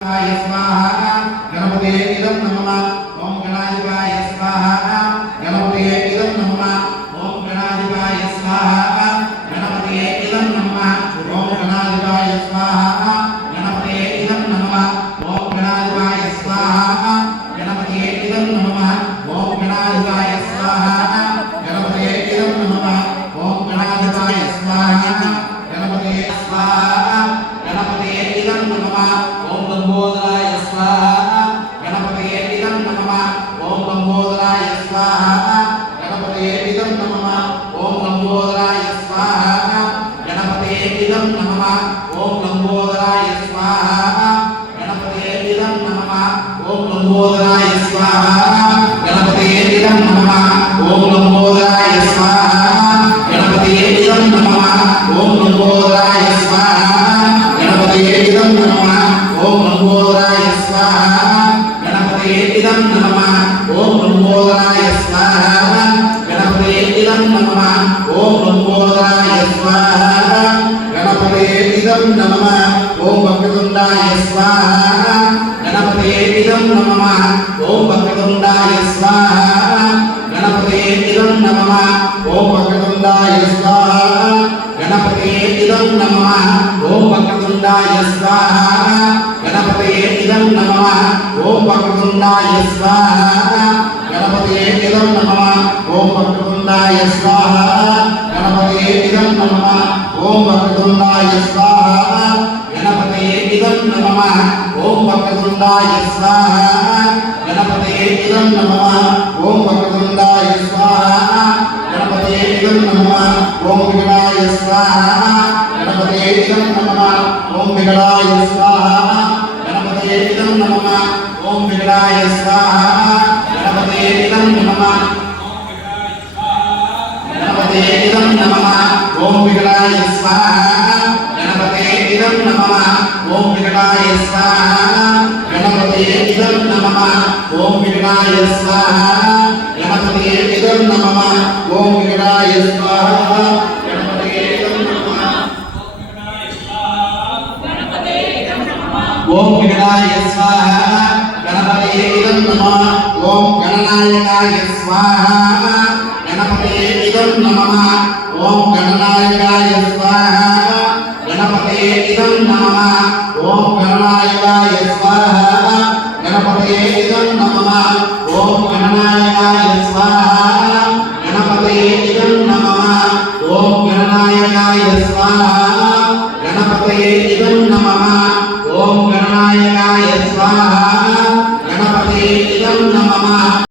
स्वाहा गणपते इदं नमः ओम गणाधिपाय स्वाहा गणपते इदं नमः ओम गणाधिपाय स्वाहा गणपते इदं नमः ओम गणाधिपाय स्वाहा गणपते इदं नमः ओम गणाधिपाय स्वाहा गणपते इदं नमः ओम गणाधिपाय स्वाहा गणपते इदं नमः ओम गणाधिपाय स्वाहा गणपते स्वाहा गणपते इदं नमः ओम लंबोदराय स्वाहा गणपते इदं नमः ओम लंबोदराय स्वाहा गणपते इदं नमः ओम लंबोदराय स्वाहा गणपते इदं नमः ओम लंबोदराय स्वाहा गणपते इदं नमः ओम लंबोदराय स्वाहा गणपते इदं नमः ओम लंबोदराय स्वाहा गणपते इदं नमः ओम लंबोदराय स्वाहा गणपते इदं नमः ओम लंबोदराय स्वाहा गणपते इदं नमः ओम लंबोदराय स्वाहा गणपते इदं नमः ओम लंबोदराय स्वाहा गणपते इदं नमः ओम वक्रतुंडाय स्वाहा गणपते इदं नमः ओम वक्रतुंडाय स्वाहा गणपते इदं नमः ओम वक्रतुंडाय स्वाहा गणपते इदं नमः ओम वक्रतुंडाय स्वाहा गणपते इदं नमः ओम वक्रतुंडाय स्वाहा गणपते इदं नमः ओम वक्रतुंडाय स्वाहा गणपते इदं नमः ओम वक्रतुंडाय स्वाहा गणपते इदं नमः ओम वक्रतुंडाय स्वाहा गणपते इदं नमः ओम वक्रतुंडाय स्वाहा गणपते इदं नमः ओम विघ्नाय स्वाहा गणपते इदं नमः ओम विघ्नाय स्वाहा गणपते इदं नमः ओम विघ्नाय स्वाहा गणपते इदं नमः गणपते इदं नमः ओम विघ्नाय स्वाहा गणपते इदं नमः ओम विघ्नाय स्वाहा गणपते इदं नमः ओम विघ्नाय स्वाहा गणपते इदं नमः ओम विघ्नाय स्वाहा गणपते इदं नमः ओम विघ्नाय स्वाहा गणपते इदं नमः ओम गणनायकाय स्वाहा गणपते इदं नमः ओम गणनायकाय स्वाहा गणपते इदं नमः ओम गणनायकाय स्वाहा गणपते इदं नमः ओम गणनायकाय स्वाहा गणपते इदं नमः ओम गणनायकाय स्वाहा गणपते इदं नमः ओम गणनायकाय स्वाहा गणपते इदं नमः